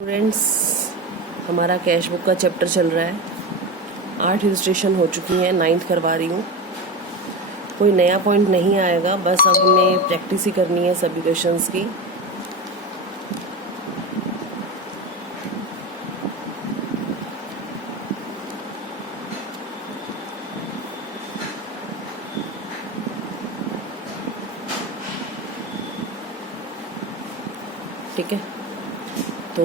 Students, हमारा cash book का chapter चल रहा है। 8 रजिस्ट्रेशन हो चुकी हैं, 9th करवा रही हूँ। कोई नया पॉइंट नहीं आएगा, बस अब हमें प्रैक्टिस ही करनी है सभी क्वेश्चंस की। ठीक है, तो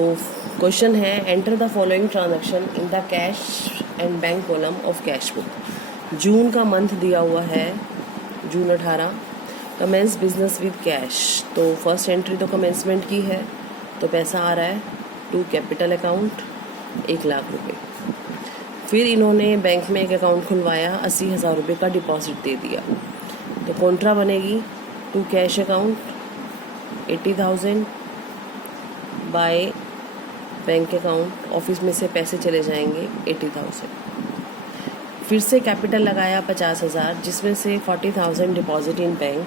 क्वेश्चन है enter the following transaction in the cash and bank column of cash book. June का मंथ दिया हुआ है, June 18। Commence business with cash, तो फर्स्ट एंट्री तो कमेंसमेंट की है, तो पैसा आ रहा है टू कैपिटल अकाउंट 1 लाख रुपए। फिर इन्होंने बैंक में एक अकाउंट खुलवाया, 80,000 रुपये का डिपॉजिट दे दिया, तो कॉन्ट्रा बनेगी to cash account 80,000 by bank account. Office में से पैसे चले जाएंगे 80,000। फिर से कैपिटल लगाया 50,000, जिसमें से 40,000 deposit in bank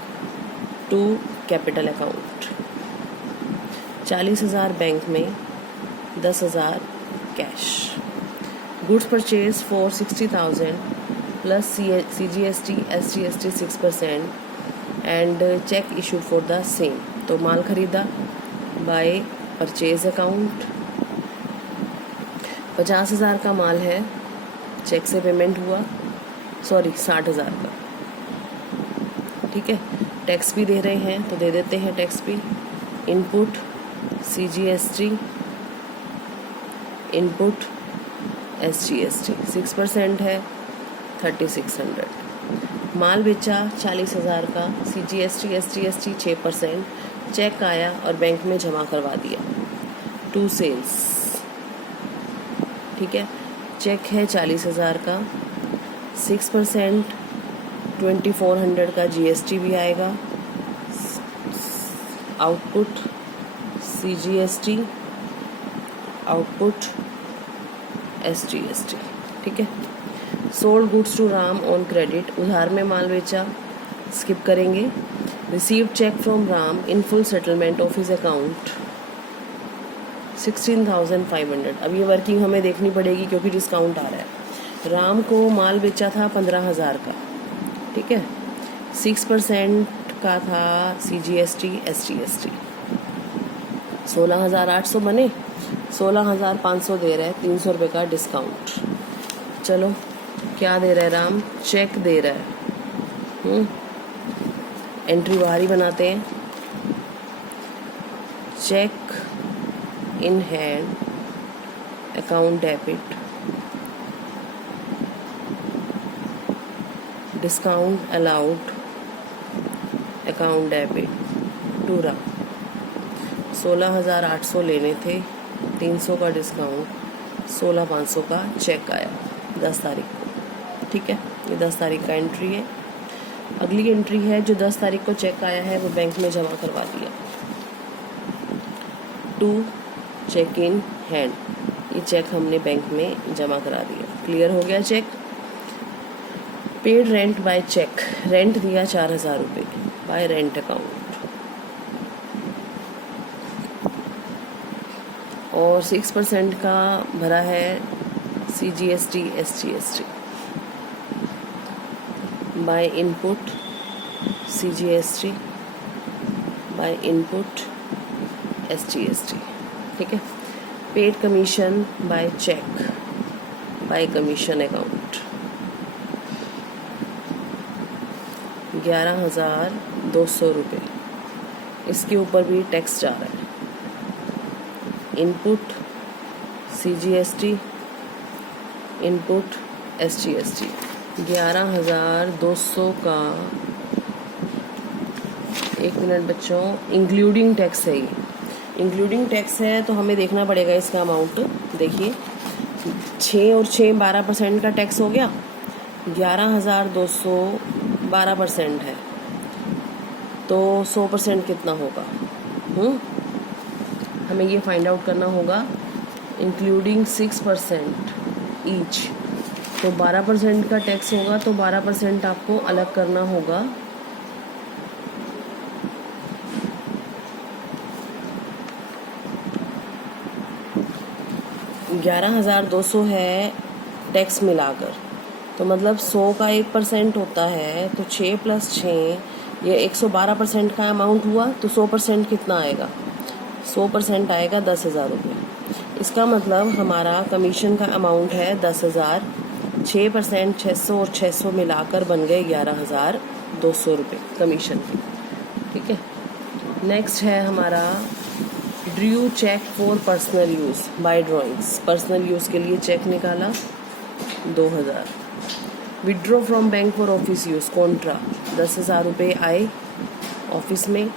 to capital account, 40,000 bank में, 10,000 cash. Goods purchase for 60,000 plus CGST SGST 6% and cheque issued for the same. तो माल खरीदा बाय परचेज अकाउंट, 50,000 का माल है, चेक से पेमेंट हुआ, 60,000 का। ठीक है, टैक्स भी दे रहे हैं तो दे देते हैं टैक्स भी। इनपुट CGST, इनपुट SGST 6% है, 3600। माल बेचा 40,000 का, CGST SGST 6%, चेक आया और बैंक में जमा करवा दिया, टू सेल्स। ठीक है, चेक है 40,000 का, 6% 2400 का GST भी आएगा। Output CGST, output SGST। ठीक है, sold goods to Ram on credit, उधार में माल बेचा, स्किप करेंगे। Received cheque from Ram in full settlement of his account 16,500। अब ये वर्किंग हमें देखनी पड़ेगी क्योंकि डिस्काउंट आ रहा है। राम को माल बेचा था 15,000 का, ठीक है, 6% का था CGST SGST, 16,800 बने, 16,500 दे रहा है, 300 रुपये का डिस्काउंट। चलो, क्या दे रहा है राम? चेक दे रहा है। एंट्री बाहर ही बनाते हैं। Cheque in hand, account debit, discount allowed, account debit to Ram. 16,800 लेने थे, 300 का डिस्काउंट, 16,500 का चेक आया 10 तारीख को। ठीक है, ये 10 तारीख का एंट्री है। अगली एंट्री है जो 10 तारीख को चेक आया है, वो बैंक में जमा करवा दिया, टू चेक इन हैंड। ये चेक हमने बैंक में जमा करा दिया, क्लियर हो गया cheque. Paid rent by cheque, rent दिया 4,000 रुपये बाय रेंट अकाउंट, और 6% का भरा है CGST SGST by input CGST, by input SGST। ठीक है, paid commission by cheque, by commission account, 11,200 रुपये। इसके ऊपर भी टैक्स जा रहा है। इनपुट CGST, इनपुट SGST, 11,200 का। एक मिनट बच्चों, इंक्लूडिंग टैक्स है ये, इंक्लूडिंग टैक्स है तो हमें देखना पड़ेगा इसका अमाउंट। देखिए, 6 और 6 12% का टैक्स हो गया, 11,200 12% है, तो 100% कितना होगा? हमें ये फाइंड आउट करना होगा। इंक्लूडिंग 6% ईच, तो 12% का टैक्स होगा, तो 12% आपको अलग करना होगा। 11,200 है टैक्स मिलाकर, तो मतलब 100 का 1% होता है, तो 6 + 6 ये 112% का अमाउंट हुआ, तो 100% कितना आएगा? 100% आएगा 10,000 रुपये। इसका मतलब हमारा कमीशन का अमाउंट है 10,000, 6% 600 और 600 मिलाकर बन गए 11,200 रुपये कमीशन के। ठीक है, नेक्स्ट है हमारा drew cheque for personal use by drawings. Personal use के लिए चेक निकाला 2,000। Withdraw from bank for office use contra 10,000 रुपये आए ऑफिस में।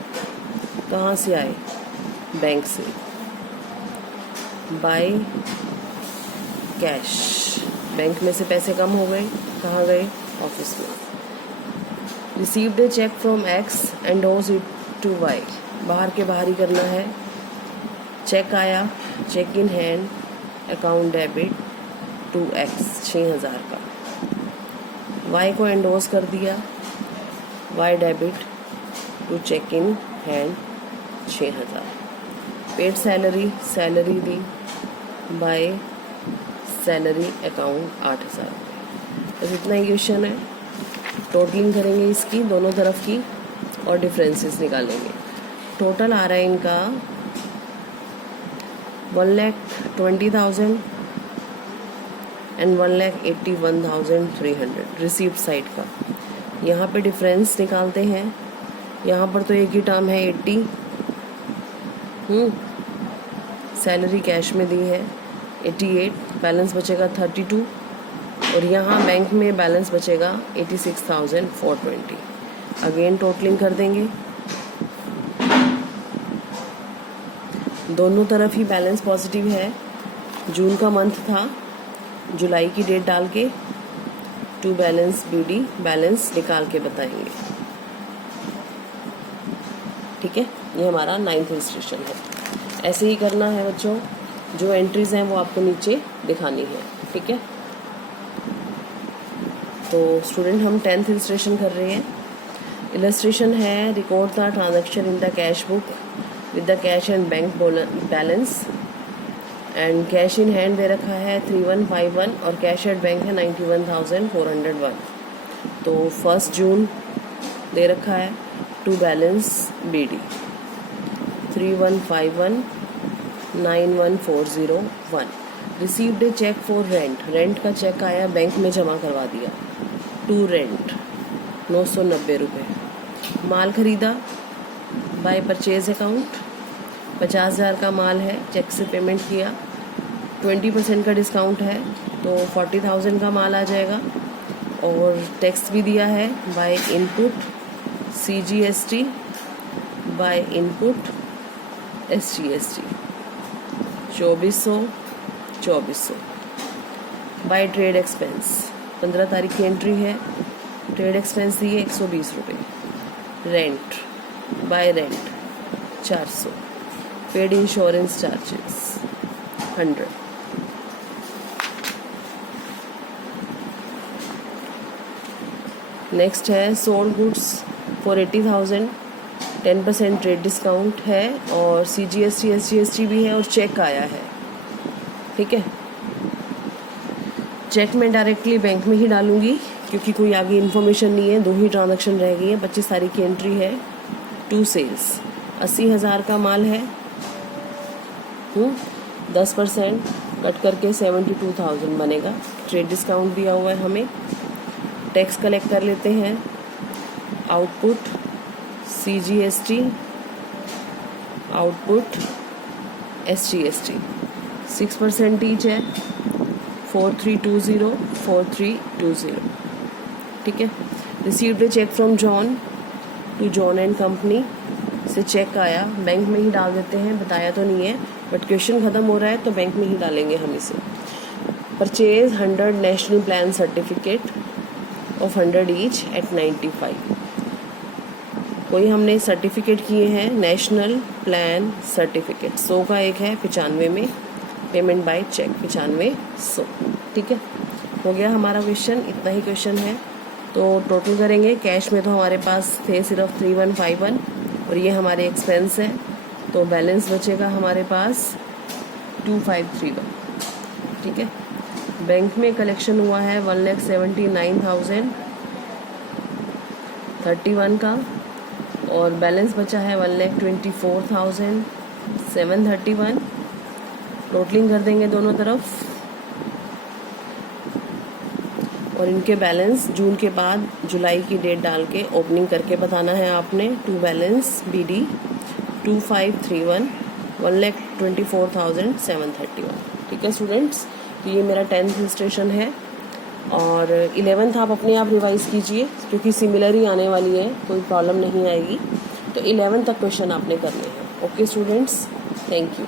कहाँ से आए? बैंक से। बाय कैश, बैंक में से पैसे कम हो गए, कहाँ गए? ऑफिस में। Received a cheque from X endorsed it to Y, बाहर के बाहर ही करना है। चेक आया, cheque in hand, account debit to X 6,000 का। वाई को एंडोज कर दिया, Y debit to cheque in hand 6,000। Paid salary, salary दी बाय सैलरी अकाउंट 8,000। बस इतना ही क्वेश्चन है। टोटलिंग करेंगे इसकी दोनों तरफ की और डिफरेंसेस निकालेंगे। टोटल आ रहा है इनका 1,20,000 एंड 1,81,300 रिसीव्ड साइड का। यहाँ पे डिफरेंस निकालते हैं। यहाँ पर तो एक ही टर्म है 80, सैलरी कैश में दी है 88, बैलेंस बचेगा 32, और यहाँ बैंक में बैलेंस बचेगा 86,420। अगेन टोटलिंग कर देंगे, दोनों तरफ ही बैलेंस पॉजिटिव है। जून का मंथ था, जुलाई की डेट डाल के टू बैलेंस BD बैलेंस निकाल के बताएंगे। ठीक है, ये हमारा 9th इलस्ट्रेशन है। ऐसे ही करना है बच्चों, जो एंट्रीज हैं वो आपको नीचे दिखानी है। ठीक है, तो स्टूडेंट हम 10th इलस्ट्रेशन कर रहे हैं। इलस्ट्रेशन है record the transaction in the cash book with the cash and bank balance, and cash in hand दे रखा है 3151 और कैश एट बैंक है 91,401। तो 1 जून दे रखा है to balance BD 3151 91401। Received a cheque for rent, rent का चेक आया, बैंक में जमा करवा दिया टू रेंट 990 रुपये। माल खरीदा बाय परचेज अकाउंट, 50,000 का माल है, चेक से पेमेंट किया, 20% का डिस्काउंट है तो 40,000 का माल आ जाएगा। और टैक्स भी दिया है by input CGST, by input SGST 2400। By trade expense 15 तारीख की एंट्री है, ट्रेड एक्सपेंस दिए 120 रुपये। Rent by rent 400। Paid insurance charges 100। Next है sold goods for 80,000, 10% trade discount है और CGST SGST भी है और चेक आया है। ठीक है, चेक मैं डायरेक्टली बैंक में ही डालूंगी क्योंकि कोई आगे इन्फॉर्मेशन नहीं है, 2 ही ट्रांजैक्शन रह गई है। 25 तारीख की एंट्री है। 2 सेल्स 80,000 का माल है, 10% कट करके 72,000 बनेगा। ट्रेड डिस्काउंट दिया हुआ है हमें। टैक्स कलेक्ट कर लेते हैं। Output CGST, output SGST 6% each है, 4320। ठीक है, received a cheque from John to John and company से चेक आया, बैंक में ही डाल देते हैं, बताया तो नहीं है बट क्वेश्चन ख़त्म हो रहा है तो बैंक में ही डालेंगे हम इसे। Purchase 100 national plan certificate of 100 each eight 95। कोई हमने सर्टिफिकेट किए हैं नेशनल प्लान सर्टिफिकेट, 100 का एक है 95 में। Payment by cheque 9500। ठीक है, हो गया हमारा क्वेश्चन, इतना ही क्वेश्चन है। तो टोटल करेंगे, कैश में तो हमारे पास थे सिर्फ 3151 और ये हमारे एक्सपेंस है, तो बैलेंस बचेगा हमारे पास 2531। ठीक है। बैंक में कलेक्शन हुआ है 1,79,031 का, और बैलेंस बचा है 1,24,731। टोटलिंग कर देंगे दोनों तरफ, और इनके बैलेंस जून के बाद जुलाई की डेट डाल के ओपनिंग करके बताना है आपने। To balance BD 2531 1,24,731। ठीक है स्टूडेंट्स, तो ये मेरा 10th रजिस्ट्रेशन है, और 11th आप अपने आप रिवाइज कीजिए क्योंकि सिमिलर ही आने वाली है, कोई प्रॉब्लम नहीं आएगी। तो 11th तक क्वेश्चन आपने करने हैं। Okay students, thank you.